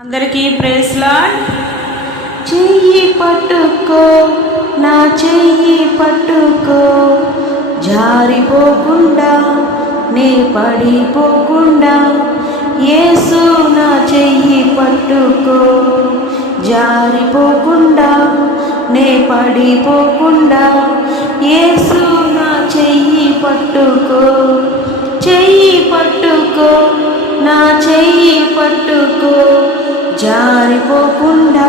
అందరికీ ప్రేస్ చెయ్యి పట్టుకో నా చెయ్యి పట్టుకో. జారిపోకుండా నే పడిపోకుండా ఏసు నా చెయ్యి పట్టుకో. జారిపోకుండా నే పడిపోకుండా ఏసు నా చెయ్యి పట్టుకో. చెయ్యి పట్టుకో నా చెయ్యి పట్టుకో. జారిపోకుండా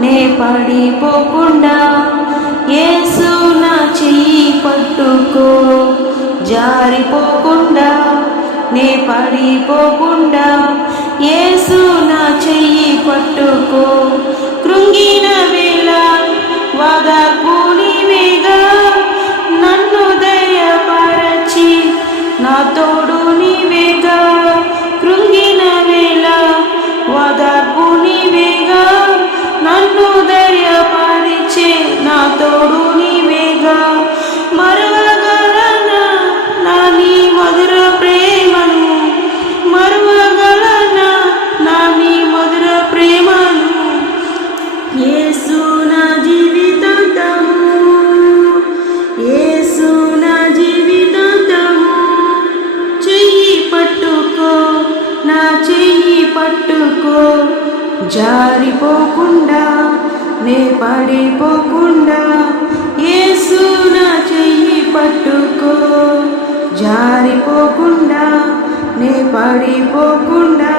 నే పడిపోకుండా ఏసు నా చెయ్యి పట్టుకో. జారిపోకుండా నే పడిపోకుండా ఏసు నా చెయ్యి పట్టుకో. పట్టుకో జారిపోకుండా నే పడిపోకుండా యేసు నా చెయ్యి పట్టుకో. జారిపోకుండా నే పడిపోకుండా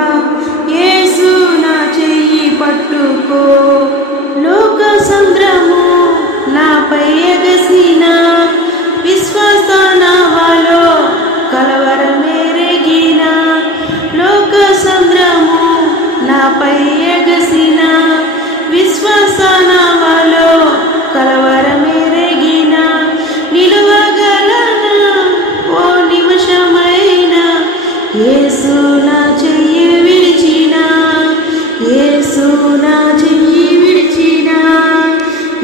నా చెయ్యి విడిచిన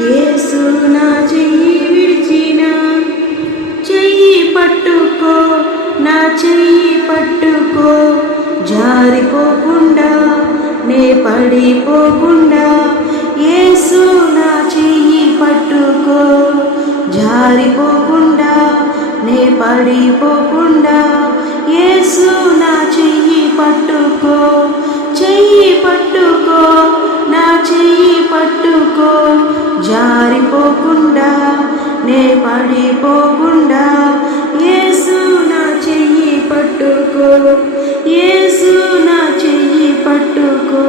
యేసు నా చెయ్యి విడిచిన. చెయ్యి పట్టుకో నా చెయ్యి పట్టుకో జారిపోకుండా నే పడిపోకుండా యేసు నా చెయ్యి పట్టుకో జారిపోకుండా నే పడిపోకుండా యేసు నా చెయ్యి పట్టుకో పట్టుకో జారిపోకుండా నే పడిపోకుండా ఏసు నా చెయ్యి పట్టుకో ఏసు నా చెయ్యి పట్టుకో.